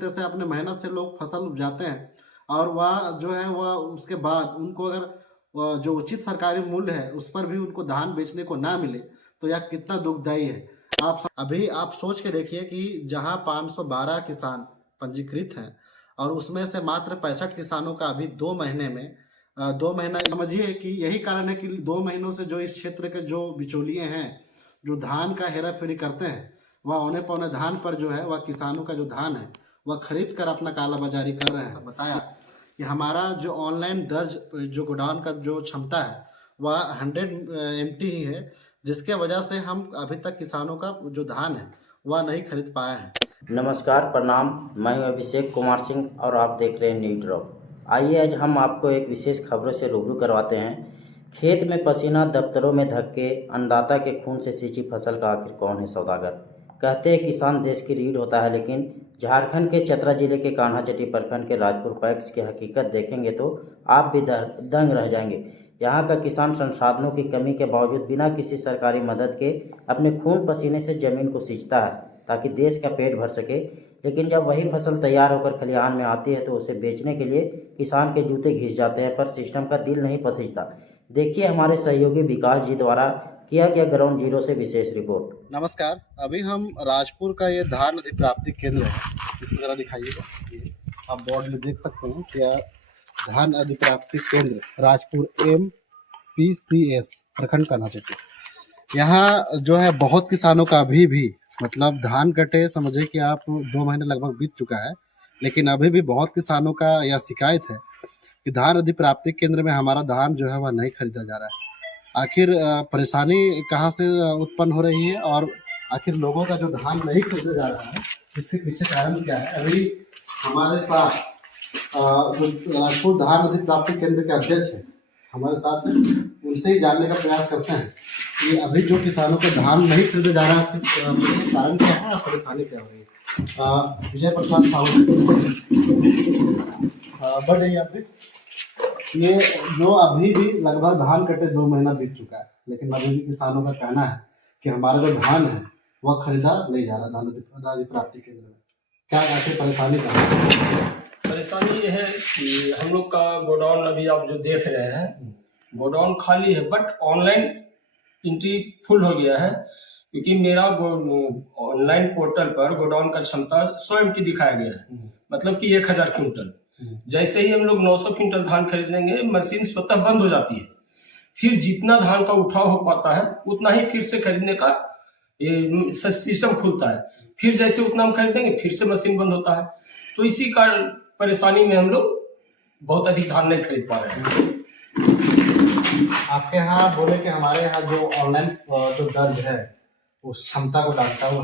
तैसे अपने मेहनत से लोग फसल उपजाते हैं और वह जो है वह उसके बाद उनको अगर जो उचित सरकारी मूल्य है उस पर भी उनको धान बेचने को ना मिले तो यह कितना दुखदायी है। अभी आप सोच के देखिए कि जहां 512 किसान पंजीकृत हैं और उसमें से मात्र 65 किसानों का अभी 2 महीने में 2 महीना समझिए कि यही कारण है कि 2 महीनों से जो इस क्षेत्र के जो बिचौलिए हैं, जो धान का हेरा-फेरी करते हैं, वह औने-पौने धान पर जो है वह किसानों का जो धान है, वह खरीद कर अपना कालाबाज़ारी कर रहे हैं। ऐसा बताया कि हमारा जो ऑनलाइन दर्ज जो गोडाउन का जो क्षमता है, वह 100 एमटी ही है, जिसके वजह से हम अभी तक किसानों का जो धान है, वह नहीं खरीद पाए हैं। नमस्कार, प्रणाम। मैं हूं अभिषेक कुमार सिंह और आप देख रहे हैं न्यूज़ ड्रॉप। आइए आज हम आपको एक विशेष खबरों से रूबरू करवाते हैं। खेत में पसीना, दफ्तरों में धक्के, अन्नदाता के खून से सींची फसल का आखिर कौन है सौदागर। कहते हैं किसान देश की रीढ़ होता है, लेकिन झारखंड के चतरा जिले के कान्हाचट्टी प्रखंड के राजपुर पैक्स की हकीकत देखेंगे तो आप भी दंग रह जाएंगे। यहाँ का किसान संसाधनों की कमी के बावजूद बिना किसी सरकारी मदद के अपने खून पसीने से जमीन को सींचता है ताकि देश का पेट भर सके। लेकिन जब वही फसल तैयार होकर खलिहान में आती है तो उसे बेचने के लिए किसान के जूते घिस जाते हैं, पर सिस्टम का दिल नहीं पसीजता। देखिए हमारे सहयोगी विकास जी द्वारा किया गया ग्राउंड जीरो से विशेष रिपोर्ट। नमस्कार, अभी हम राजपुर का ये धान अधिप्राप्ति केंद्र है, इसको जरा दिखाइएगा। ये आप बोर्ड में देख सकते हैं क्या धान अधिप्राप्ति केंद्र राजपुर MPCS प्रखंड कान्हाचट्टी। यहाँ जो है बहुत किसानों का अभी भी मतलब धान कटे समझे कि आप 2 महीने लगभग बीत चुका है, लेकिन अभी भी बहुत किसानों का यह शिकायत है कि धान अधिप्राप्ति केंद्र में हमारा धान जो है वह नहीं खरीदा जा रहा है। आखिर परेशानी कहाँ से उत्पन्न हो रही है और आखिर लोगों का जो धान नहीं खरीदा जा रहा है इसके पीछे कारण क्या है। अभी हमारे साथ जो राजपुर धान अधिप्राप्ति केंद्र के अध्यक्ष हैं हमारे साथ हैं, उनसे ही जानने का प्रयास करते हैं कि अभी जो किसानों का धान नहीं खरीदा जा रहा है उसके कारण क्या है और परेशानी क्या हो रही है। विजय प्रसाद साहू बढ़ जाइए आप भी। ये जो अभी भी लगभग धान कटे 2 महीना बीत चुका है, लेकिन अभी भी किसानों का कहना है कि हमारा जो धान है वह खरीदा नहीं जा रहा धान अधिप्राप्ति केंद्र में। क्या आखिर परेशानी कहाँ है? परेशानी ये है कि हम लोग का गोडाउन अभी आप जो देख रहे हैं गोडाउन खाली है, बट ऑनलाइन एंट्री फुल हो गया है, क्योंकि मेरा ऑनलाइन पोर्टल पर गोडाउन का क्षमता 100 एमटी दिखाया गया है, मतलब कि 1000 क्विंटल। जैसे ही हम लोग 900 क्विंटल धान खरीदेंगे मशीन स्वतः बंद हो जाती है। फिर जितना धान का उठाव हो पाता है उतना ही फिर से खरीदने का ये सिस्टम खुलता है। फिर जैसे उतना हम खरीदेंगे फिर से मशीन बंद होता है। तो इसी कारण परेशानी में हम लोग बहुत अधिक धान नहीं खरीद पा रहे हैं। आपके यहाँ बोले कि हमारे यहाँ जो ऑनलाइन जो दर्ज है उस क्षमता को डालता है वो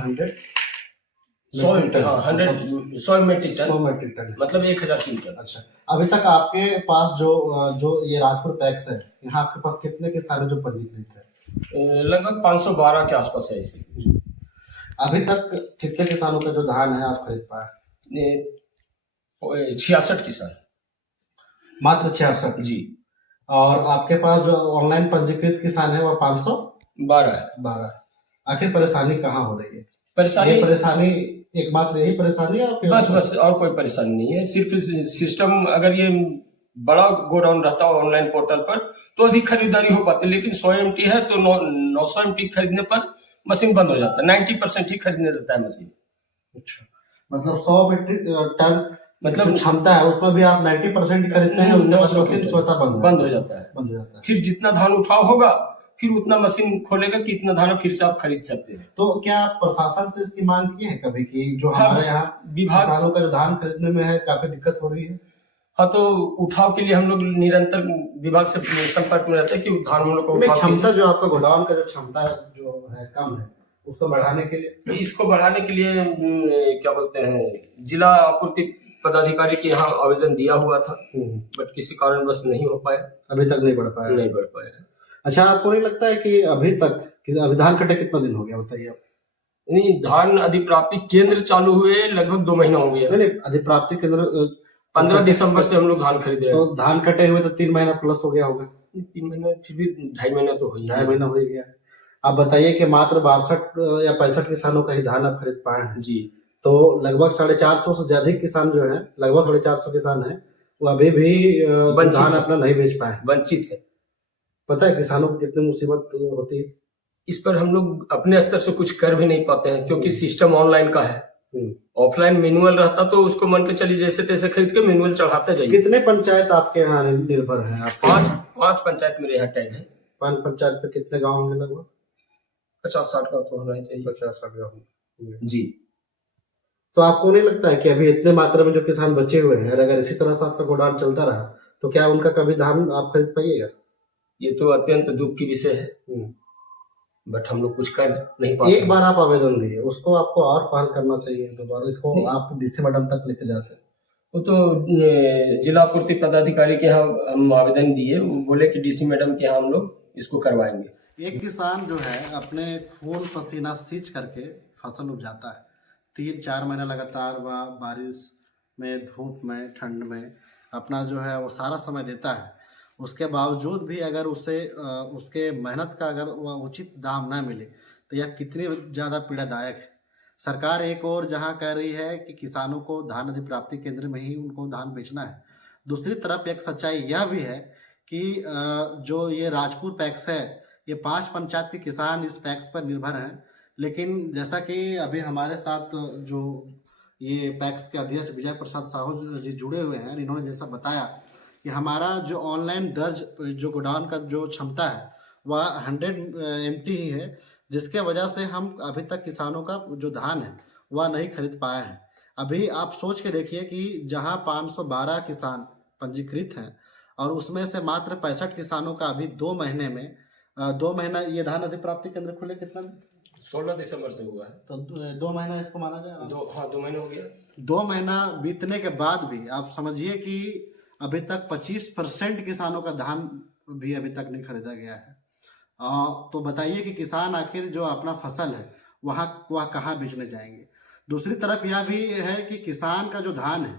100 मेट्रिक टन मतलब 1000 क्विंटल। अच्छा, अभी तक आपके पास जो ये राजपुर पैक्स है, यहाँ आपके पास कितने किसान जो पंजीकृत है? लगभग 512 के आसपास है। इसी अभी तक कितने किसानों का जो धान है आप खरीद पाए? 66 किसान, मात्र 66 जी। और आपके पास जो ऑनलाइन पंजीकृत किसान है वह 512 है। आखिर परेशानी कहाँ हो रही है? परेशानी एकमात्र यही परेशानी है? बस और कोई परेशानी नहीं है। सिर्फ सिस्टम अगर ये बड़ा गोडाउन रहता है ऑनलाइन पोर्टल पर तो अधिक खरीदारी हो पाती है, लेकिन 100 एमटी है तो 900 एमटी खरीदने पर मशीन बंद हो जाता है। 90% ही खरीदने देता है मशीन। अच्छा, मतलब 100 मीट्रिक टन मतलब क्षमता है उसमें भी आप 90% खरीदते हैं, उसके बाद मशीन स्वतः बंद हो जाता है। फिर जितना धान उठाव होगा फिर उतना मशीन खोलेगा कि इतना धान फिर से आप खरीद सकते हैं। तो क्या आप प्रशासन से इसकी मांग की है कभी कि जो हमारे यहाँ किसानों का जो धान खरीदने में है काफी दिक्कत हो रही है? हाँ, तो उठाव के लिए हम लोग निरंतर विभाग से संपर्क में रहते हैं कि धान हम लोग को क्षमता जो आपका गोडाउन का जो क्षमता जो है कम है उसको बढ़ाने के लिए, इसको बढ़ाने के लिए क्या बोलते हैं जिला आपूर्ति पदाधिकारी के यहाँ आवेदन दिया हुआ था, बट किसी कारण बस नहीं हो पाया। अभी तक नहीं बढ़ पाया। अच्छा, आपको नहीं लगता है कि अभी धान कटे कितना दिन हो गया बताइए आप? नहीं, धान अधिप्राप्ति केंद्र चालू हुए लगभग 2 महीना हो गया। नहीं, अधिप्राप्ति केंद्र 15 दिसंबर से हम लोग धान खरीद रहे हैं। तो धान कटे हुए तो 3 महीना प्लस हो गया होगा। 3 महीना फिर भी 2.5 महीना तो हो गया। आप बताइए कि मात्र 62 या 65 किसानों का ही धान आप खरीद पाए हैं जी। तो लगभग 450 से ज्यादा किसान जो है, लगभग 450 किसान है, वो अभी भी वंचित धान है। अपना नहीं बेच पाए। वंचित है। पता है किसानों को कितनी मुसीबत होती है। इस पर हम लोग अपने स्तर से कुछ कर भी नहीं पाते हैं, क्योंकि सिस्टम ऑनलाइन का है। ऑफलाइन मैनुअल रहता तो उसको मन के चलिए जैसे तैसे खरीद के मैनुअल चढ़ाते जाइए। कितने पंचायत आपके यहाँ निर्भर है? आपके 5 पंचायत मेरे यहाँ टैग है। 5 पंचायत पे कितने गाँव होंगे? लगभग 50-60 का तो होना चाहिए। 50-60 गाँव जी। तो आपको नहीं लगता है कि अभी इतने मात्रा में जो किसान बचे हुए हैं, अगर इसी तरह से आपका गोडाउन चलता रहा तो क्या उनका कभी धान आप खरीद पाइएगा? ये तो अत्यंत दुख की विषय है, बट हम लोग कुछ कर नहीं पाते। एक बार आप आवेदन दिए, उसको आपको और पहल करना चाहिए। दोबारा इसको आप डीसी मैडम तक लेके जाते। वो तो जिला पूर्ति पदाधिकारी के यहाँ हम आवेदन दिए, वो बोले कि डीसी मैडम के यहाँ हम लोग इसको करवाएंगे। एक किसान जो है अपने खून पसीना सींच करके फसल उपजाता है, 3-4 महीने लगातार वह बारिश में, धूप में, ठंड में अपना जो है वो सारा समय देता है। उसके बावजूद भी अगर उसे उसके मेहनत का अगर वह उचित दाम ना मिले तो यह कितनी ज़्यादा पीड़ादायक है। सरकार एक और जहां कह रही है कि किसानों को धान अधिप्राप्ति केंद्र में ही उनको धान बेचना है, दूसरी तरफ एक सच्चाई यह भी है कि जो ये राजपुर पैक्स है, ये 5 पंचायत के किसान इस पैक्स पर निर्भर हैं। लेकिन जैसा कि अभी हमारे साथ जो ये पैक्स के अध्यक्ष विजय प्रसाद साहू जी जुड़े हुए हैं, इन्होंने जैसा बताया कि हमारा जो ऑनलाइन दर्ज जो गोडाउन का जो क्षमता है वह 100 MT ही है, जिसके वजह से हम अभी तक किसानों का जो धान है वह नहीं खरीद पाए हैं। अभी आप सोच के देखिए कि जहां 512 किसान पंजीकृत हैं और उसमें से मात्र 65 किसानों का अभी 2 महीने में 2 महीना ये धान अधिप्राप्ति केंद्र खुले कितना? 16 दिसंबर से हुआ है, तो 2 महीना इसको माना जाए। 2 महीने हो गया। 2 महीना बीतने के बाद भी आप समझिए कि अभी तक 25% किसानों का धान भी अभी तक नहीं खरीदा गया है। तो बताइए कि किसान आखिर जो अपना फसल है वह कहाँ बेचने जाएंगे। दूसरी तरफ यह भी है कि किसान का जो धान है,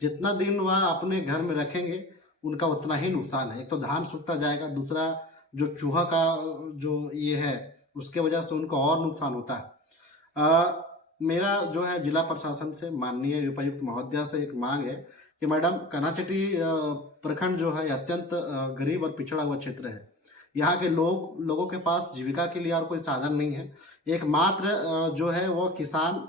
जितना दिन वह अपने घर में रखेंगे उनका उतना ही नुकसान है। एक तो धान सूखता जाएगा, दूसरा जो चूहा का जो ये है उसके वजह से उनको और नुकसान होता है। मेरा जो है जिला प्रशासन से, माननीय उपायुक्त महोदया से एक मांग है कि मैडम, कनाचटी प्रखंड जो है अत्यंत गरीब और पिछड़ा हुआ क्षेत्र है। यहाँ के लोगों के पास जीविका के लिए और कोई साधन नहीं है। एकमात्र जो है वो किसान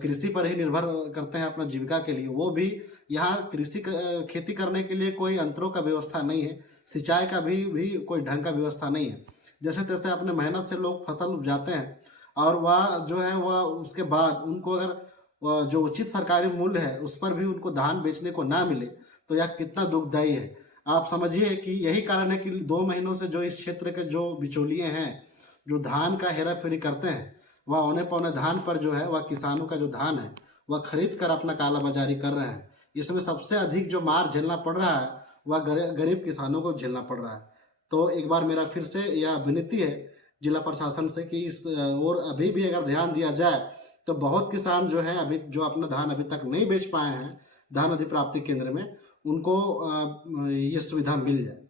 कृषि पर ही निर्भर करते हैं अपना जीविका के लिए। वो भी यहाँ खेती करने के लिए कोई यंत्रों का व्यवस्था नहीं है, सिंचाई का भी कोई ढंग का व्यवस्था नहीं है। जैसे तैसे अपने मेहनत से लोग फसल उपजाते हैं और वह जो है वह उसके बाद उनको अगर जो उचित सरकारी मूल्य है उस पर भी उनको धान बेचने को ना मिले तो यह कितना दुखदायी है। आप समझिए कि यही कारण है कि 2 महीनों से जो इस क्षेत्र के जो बिचौलिए हैं, जो धान का हेरा फेरी करते हैं, वह औने पौने धान पर जो है वह किसानों का जो धान है वह खरीद कर अपना कालाबाजारी कर रहे हैं। इसमें सबसे अधिक जो मार झेलना पड़ रहा है वह गरीब किसानों को झेलना पड़ रहा है। तो एक बार मेरा फिर से यह विनती है जिला प्रशासन से कि इस और अभी भी अगर ध्यान दिया जाए तो बहुत किसान जो है अभी जो अपना धान अभी तक नहीं बेच पाए हैं धान अधिप्राप्ति केंद्र में, उनको ये सुविधा मिल जाए।